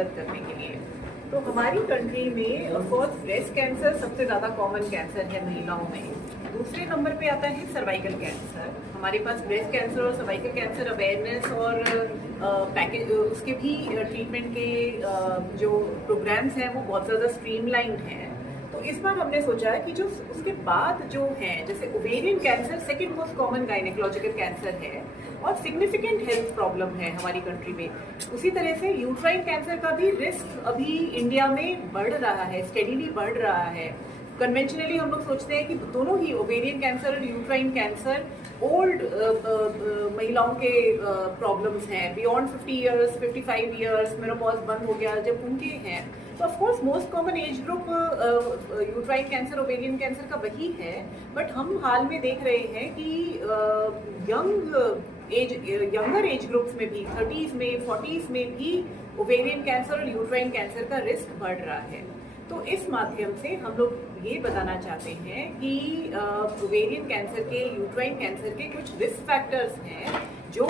मदद करने के लिए। तो हमारी कंट्री में ऑफ कोर्स ब्रेस्ट कैंसर सबसे ज़्यादा कॉमन कैंसर है महिलाओं में। दूसरे नंबर पे आता है सर्वाइकल कैंसर। हमारे पास ब्रेस्ट कैंसर और सर्वाइकल कैंसर अवेयरनेस और पैकेज उसके भी ट्रीटमेंट के जो प्रोग्राम्स हैं वो बहुत ज़्यादा स्ट्रीमलाइंड हैं। तो इस बार हमने सोचा है कि जो उसके बाद जो हैं, जैसे ovarian cancer second most common gynaecological cancer है और सिग्निफिकेंट हेल्थ प्रॉब्लम है हमारी कंट्री में, उसी तरह से यूट्राइन कैंसर का भी रिस्क अभी इंडिया में बढ़ रहा है, स्टेडीली बढ़ रहा है। कन्वेंशनली हम लोग सोचते हैं कि दोनों ही ओवेरियन कैंसर और यूट्राइन कैंसर ओल्ड महिलाओं के प्रॉब्लम्स हैं, बियॉन्ड 50 ईयर्स 55 ईयर्स मेनोपॉज बंद हो गया जब उनके हैं। तो of course most common age group uterine cancer ovarian cancer का वही है, बट हम हाल में देख रहे हैं कि यंगर एज ग्रुप्स में भी 30s में 40s में भी ओवेरियन कैंसर और यूट्राइन कैंसर का रिस्क बढ़ रहा है। तो इस माध्यम से हम लोग ये बताना चाहते हैं कि ओवेरियन कैंसर के, यूट्राइन कैंसर के कुछ रिस्क फैक्टर्स हैं जो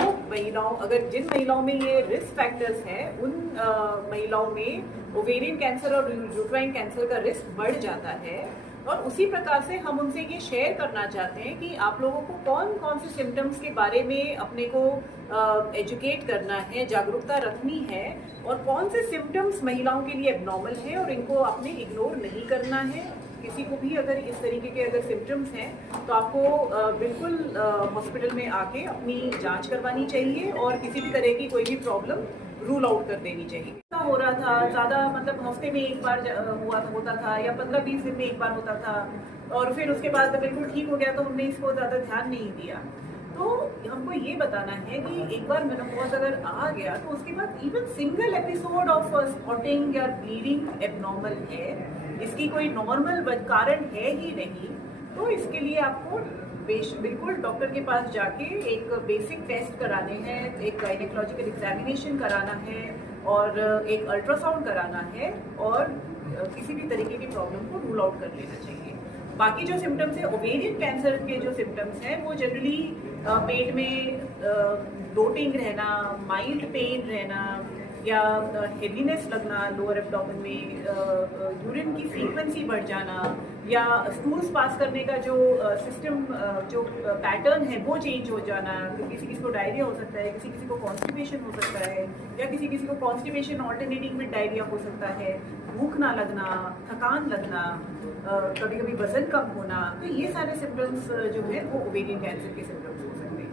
जिन महिलाओं में ये रिस्क फैक्टर्स हैं उन महिलाओं में ओवेरियन कैंसर और यूट्राइन कैंसर का रिस्क बढ़ जाता है। और उसी प्रकार से हम उनसे ये शेयर करना चाहते हैं कि आप लोगों को कौन कौन से सिम्टम्स के बारे में अपने को एजुकेट करना है, जागरूकता रखनी है, और कौन से सिम्टम्स महिलाओं के लिए एबनॉर्मल है और इनको आपने इग्नोर नहीं करना है। किसी को भी अगर इस तरीके के अगर सिम्टम्स हैं तो आपको बिल्कुल हॉस्पिटल में आके अपनी जांच करवानी चाहिए और किसी भी तरह की कोई भी प्रॉब्लम रूल आउट कर देनी चाहिए। हो रहा था ज़्यादा, मतलब हफ्ते में एक बार होता था या 15-20 दिन में एक बार होता था, और फिर उसके बाद बिल्कुल ठीक हो गया तो हमने इसको ज़्यादा ध्यान नहीं दिया। तो हमको ये बताना है कि एक बार मेनोपॉज अगर आ गया तो उसके बाद even single episode of spotting या ब्लीडिंग एबनॉर्मल है, इसकी कोई नॉर्मल कारण है ही नहीं। तो इसके लिए आपको बिल्कुल डॉक्टर के पास जाके एक बेसिक टेस्ट कराने हैं, एक गायनेकोलॉजिकल एग्जामिनेशन कराना है और एक अल्ट्रासाउंड कराना है और किसी भी तरीके की प्रॉब्लम को रूल आउट कर लेना चाहिए। बाकी जो सिम्टम्स है ओवेरियन कैंसर के जो सिम्टम्स हैं वो जनरली पेट में ब्लोटिंग रहना, माइल्ड पेन रहना या हेवीनेस लगना लोअर एब्डोमेन में, यूरिन की फ्रीक्वेंसी बढ़ जाना या स्टूल्स पास करने का जो सिस्टम जो पैटर्न है वो चेंज हो जाना। किसी किसी को डायरिया हो सकता है, किसी किसी को कॉन्स्टिपेशन हो सकता है या किसी किसी को कॉन्स्टिपेशन ऑल्टरनेटिंग विद डायरिया हो सकता है, भूख ना लगना, थकान लगना, कभी कभी वजन कम होना। तो ये सारे सिम्टम्स जो है वो ओवेरियन कैंसर के सिम्टम्स हो सकते हैं।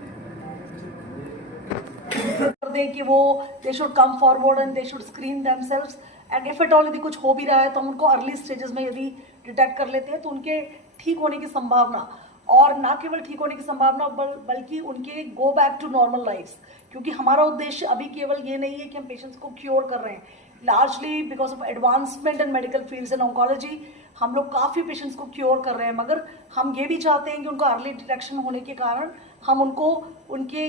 दें कि वो they should come forward and they should screen themselves, and if at all यदि कुछ हो भी रहा है तो हम उनको अर्ली स्टेजेस में यदि डिटेक्ट कर लेते हैं तो उनके ठीक होने की संभावना, और ना केवल ठीक होने की संभावना बल्कि उनके go back to normal lifes. क्योंकि हमारा उद्देश्य अभी केवल ये नहीं है कि हम पेशेंट्स को क्योर कर रहे हैं, largely because of advancement in medical fields in oncology हम लोग काफ़ी पेशेंट्स को क्योर कर रहे हैं, मगर हम ये भी चाहते हैं कि उनको अर्ली डिटेक्शन होने के कारण हम उनको उनके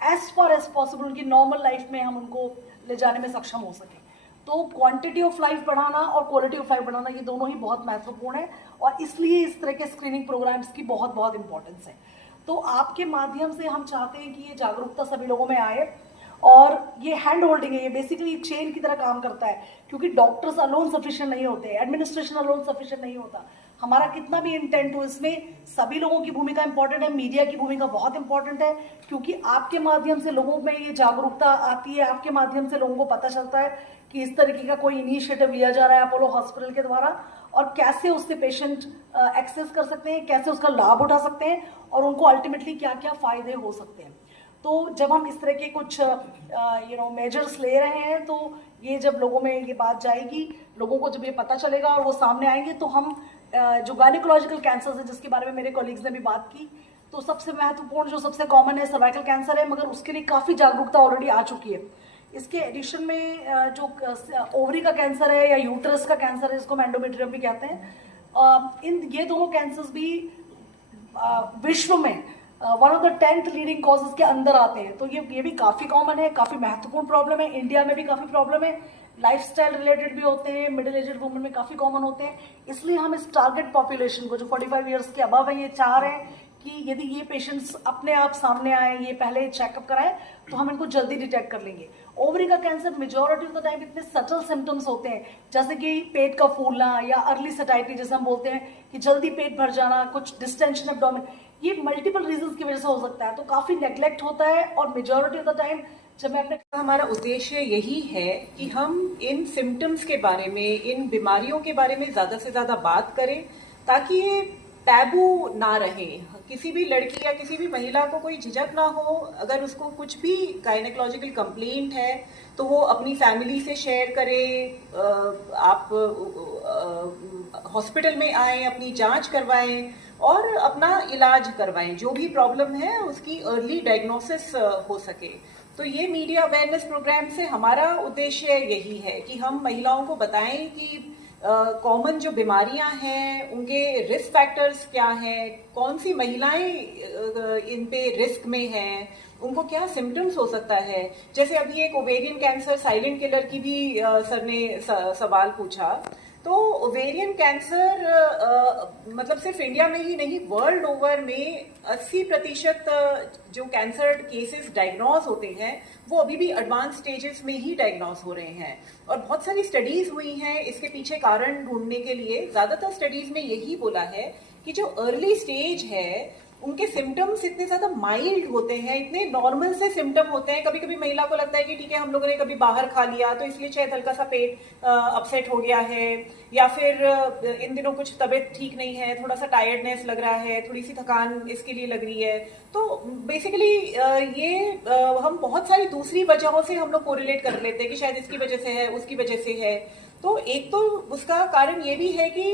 एज फार एज पॉसिबल उनकी नॉर्मल लाइफ में हम उनको ले जाने में सक्षम हो सके। तो क्वांटिटी ऑफ लाइफ बढ़ाना और क्वालिटी ऑफ लाइफ बढ़ाना ये दोनों ही बहुत महत्वपूर्ण है, और इसलिए इस तरह के स्क्रीनिंग प्रोग्राम्स की बहुत बहुत इंपॉर्टेंस है। तो आपके माध्यम से हम चाहते हैं कि ये जागरूकता सभी लोगों में आए, और ये हैंड होल्डिंग है, ये बेसिकली चेन की तरह काम करता है, क्योंकि डॉक्टर्स अलोन सफिशिएंट नहीं होते, एडमिनिस्ट्रेशन अलोन सफिशिएंट नहीं होता। हमारा कितना भी इंटेंट हो, इसमें सभी लोगों की भूमिका इंपॉर्टेंट है, मीडिया की भूमिका बहुत इंपॉर्टेंट है, क्योंकि आपके माध्यम से लोगों में ये जागरूकता आती है, आपके माध्यम से लोगों को पता चलता है कि इस तरीके का कोई इनिशिएटिव लिया जा रहा है अपोलो हॉस्पिटल के द्वारा, और कैसे उससे पेशेंट एक्सेस कर सकते हैं, कैसे उसका लाभ उठा सकते हैं, और उनको अल्टीमेटली क्या क्या फायदे हो सकते हैं। तो जब हम इस तरह के कुछ मेजर्स ले रहे हैं, तो ये जब लोगों में ये बात जाएगी, लोगों को जब ये पता चलेगा और वो सामने आएंगे, तो हम जो गायनेकोलॉजिकल कैंसर है जिसके बारे में मेरे कॉलीग्स ने भी बात की, तो सबसे महत्वपूर्ण जो सबसे कॉमन है सर्वाइकल कैंसर है, मगर उसके लिए काफ़ी जागरूकता ऑलरेडी आ चुकी है। इसके एडिशन में जो ओवरी का कैंसर है या यूट्रस का कैंसर है, जिसको हम एंडोमेट्रियम भी कहते हैं, ये दोनों कैंसर्स भी विश्व में one of the 10th leading causes के अंदर आते हैं। तो ये भी काफ़ी कॉमन है, काफ़ी महत्वपूर्ण प्रॉब्लम है, इंडिया में भी काफ़ी प्रॉब्लम है, लाइफस्टाइल रिलेटेड भी होते हैं, मिडिल एजेड वुमेन में काफ़ी कॉमन होते हैं। इसलिए हम इस टारगेट पॉपुलेशन को जो 45 ईयर्स के अबव है, ये चाह रहे हैं कि यदि ये पेशेंट्स अपने आप सामने आए, ये पहले चेकअप कराएं, तो हम इनको जल्दी डिटेक्ट कर लेंगे। ओवरी का cancer majority of the time इतने सटल सिम्टम्स होते हैं, जैसे कि पेट का फूलना या अर्ली सटाइटी जैसे हम बोलते हैं कि जल्दी पेट भर जाना, कुछ डिस्टेंशन एब्डोमेन, ये मल्टीपल रीजंस की वजह से हो सकता है। तो काफी नेग्लेक्ट होता है और मेजॉरिटी ऑफ द टाइम जब मैं अपने हमारा उद्देश्य यही है कि हम इन सिम्टम्स के बारे में, इन बीमारियों के बारे में ज्यादा से ज्यादा बात करें, ताकि ये टैबू ना रहे। किसी भी लड़की या किसी भी महिला को कोई झिझक ना हो, अगर उसको कुछ भी गायनेकोलॉजिकल कंप्लेंट है तो वो अपनी फैमिली से शेयर करे, आप हॉस्पिटल में आए, अपनी जांच करवाएं और अपना इलाज करवाएं। जो भी प्रॉब्लम है उसकी अर्ली डायग्नोसिस हो सके। तो ये मीडिया अवेयरनेस प्रोग्राम से हमारा उद्देश्य यही है कि हम महिलाओं को बताएं कि कॉमन जो बीमारियां हैं उनके रिस्क फैक्टर्स क्या हैं, कौन सी महिलाएं इन पे रिस्क में हैं, उनको क्या सिम्टम्स हो सकता है। जैसे अभी एक ओवेरियन कैंसर साइलेंट किलर की भी सर ने सवाल पूछा। तो ओवेरियन कैंसर मतलब सिर्फ इंडिया में ही नहीं, वर्ल्ड ओवर में 80% जो कैंसर केसेस डायग्नोज होते हैं वो अभी भी एडवांस स्टेजेस में ही डायग्नोज हो रहे हैं। और बहुत सारी स्टडीज हुई हैं इसके पीछे कारण ढूंढने के लिए। ज्यादातर स्टडीज में यही बोला है कि जो अर्ली स्टेज है उनके सिम्टम्स इतने ज्यादा माइल्ड होते हैं, इतने नॉर्मल से सिम्टम होते हैं। कभी कभी महिला को लगता है कि ठीक है, हम लोगों ने कभी बाहर खा लिया तो इसलिए शायद हल्का सा पेट अपसेट हो गया है, या फिर इन दिनों कुछ तबीयत ठीक नहीं है, थोड़ा सा टायर्डनेस लग रहा है, थोड़ी सी थकान इसके लिए लग रही है। तो बेसिकली ये हम बहुत सारी दूसरी वजहों से हम लोग कोरिलेट कर लेते हैं कि शायद इसकी वजह से है, उसकी वजह से है। तो एक तो उसका कारण ये भी है कि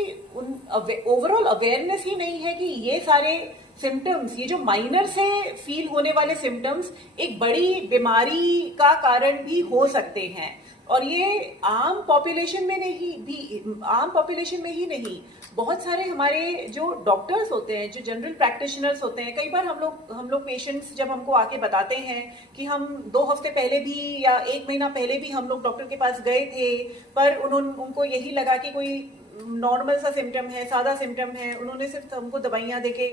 ओवरऑल अवेयरनेस ही नहीं है कि ये सारे सिम्टम्स, ये जो माइनर से फील होने वाले सिम्टम्स एक बड़ी बीमारी का कारण भी हो सकते हैं। और ये आम पॉपुलेशन में ही नहीं, बहुत सारे हमारे जो डॉक्टर्स होते हैं, जो जनरल प्रैक्टिशनर्स होते हैं, कई बार हम लोग पेशेंट्स जब हमको आके बताते हैं कि हम 2 हफ्ते पहले भी या 1 महीना पहले भी हम लोग डॉक्टर के पास गए थे, पर उनको यही लगा कि कोई नॉर्मल सा सिम्टम है, सादा सिम्टम है, उन्होंने सिर्फ हमको दवाइयां देके